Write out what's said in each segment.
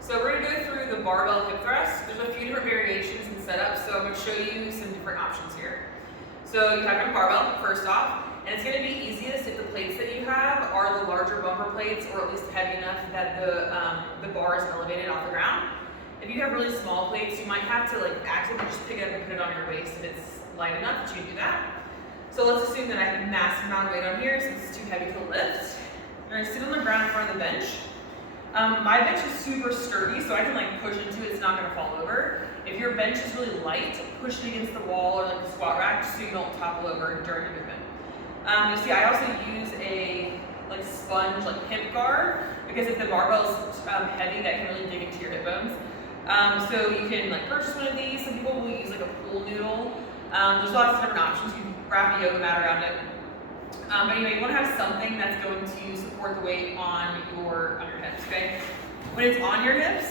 So we're going to go through the barbell hip thrust. There's a few different variations and setups, so I'm going to show you some different options here. So you have your barbell first off, and it's going to be easiest if the plates that you have are the larger bumper plates, or at least heavy enough that the bar is elevated off the ground. If you have really small plates, you might have to actively just pick it up and put it on your waist if it's light enough that you can do that. So let's assume that I have a massive amount of weight on here since it's too heavy to lift. I'm going to sit on the ground in front of the bench. My bench is super sturdy, so I can push into it, it's not going to fall over. If your bench is really light, push it against the wall or the squat rack just so you don't topple over during your movement. You see, I also use a sponge hip guard because if the barbell is heavy, that can really dig into your hip bones. So you can purchase one of these. Some people will use a pool noodle. There's lots of different options. You can wrap a yoga mat around it. But anyway, you want to have something that's going to support the weight on your hips, okay? When it's on your hips,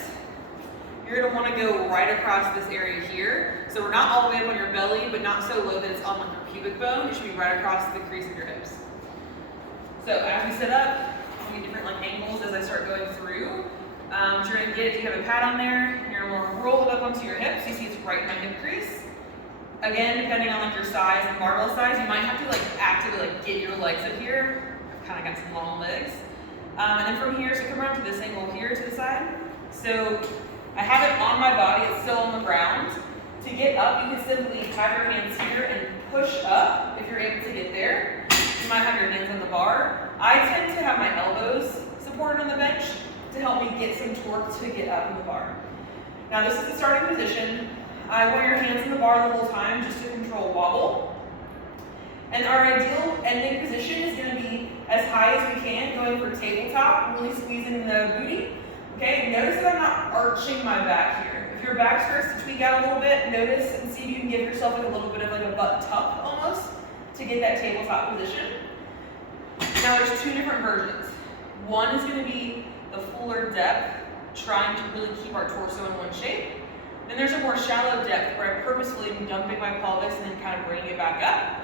you're going to want to go right across this area here. So we're not all the way up on your belly, but not so low that it's on your pubic bone. It should be right across the crease of your hips. So as we sit up, I'll get different angles as I start going through. What you're going to get, if you have a pad on there, you're going to roll it up onto your hips. You see it's right in my hip crease. Again, depending on your size and barbell size, you might have to actively get your legs up here. I've kind of got some long legs. And then from here, so come around to this angle here to the side. So I have it on my body, it's still on the ground. To get up, you can simply have your hands here and push up if you're able to get there. You might have your hands on the bar. I tend to have my elbows supported on the bench to help me get some torque to get up in the bar. Now this is the starting position. I want your hands on the bar the whole time just to control wobble. And our ideal ending position is going to be as high as we can, going for tabletop, really squeezing the booty. Okay, notice that I'm not arching my back here. If your back starts to tweak out a little bit, notice and see if you can give yourself a little bit of a butt tuck almost to get that tabletop position. Now there's two different versions. One is going to be the fuller depth, trying to really keep our torso in one shape. Then there's a more shallow depth where I purposefully am dumping my pelvis and then kind of bringing it back up.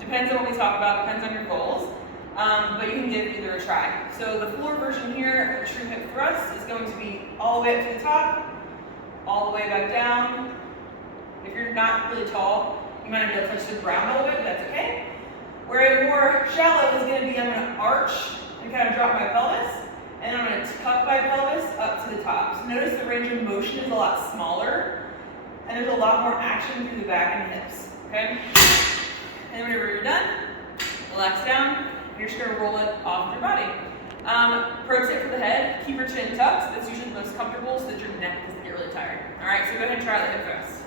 Depends on what we talk about, depends on your goals, but you can give either a try. So the floor version here of the true hip thrust is going to be all the way up to the top, all the way back down. If you're not really tall, you might not be able to touch the ground a little bit, but that's okay. Where a more shallow is going to be, I'm going to arch and kind of drop my pelvis. And I'm going to tuck my pelvis up to the top. So notice the range of motion is a lot smaller, and there's a lot more action through the back and the hips, okay? And whenever you're done, relax down. You're just going to roll it off your body. Pro tip for the head, keep your chin tucked. That's usually the most comfortable so that your neck doesn't get really tired. All right, so go ahead and try the hip thrust.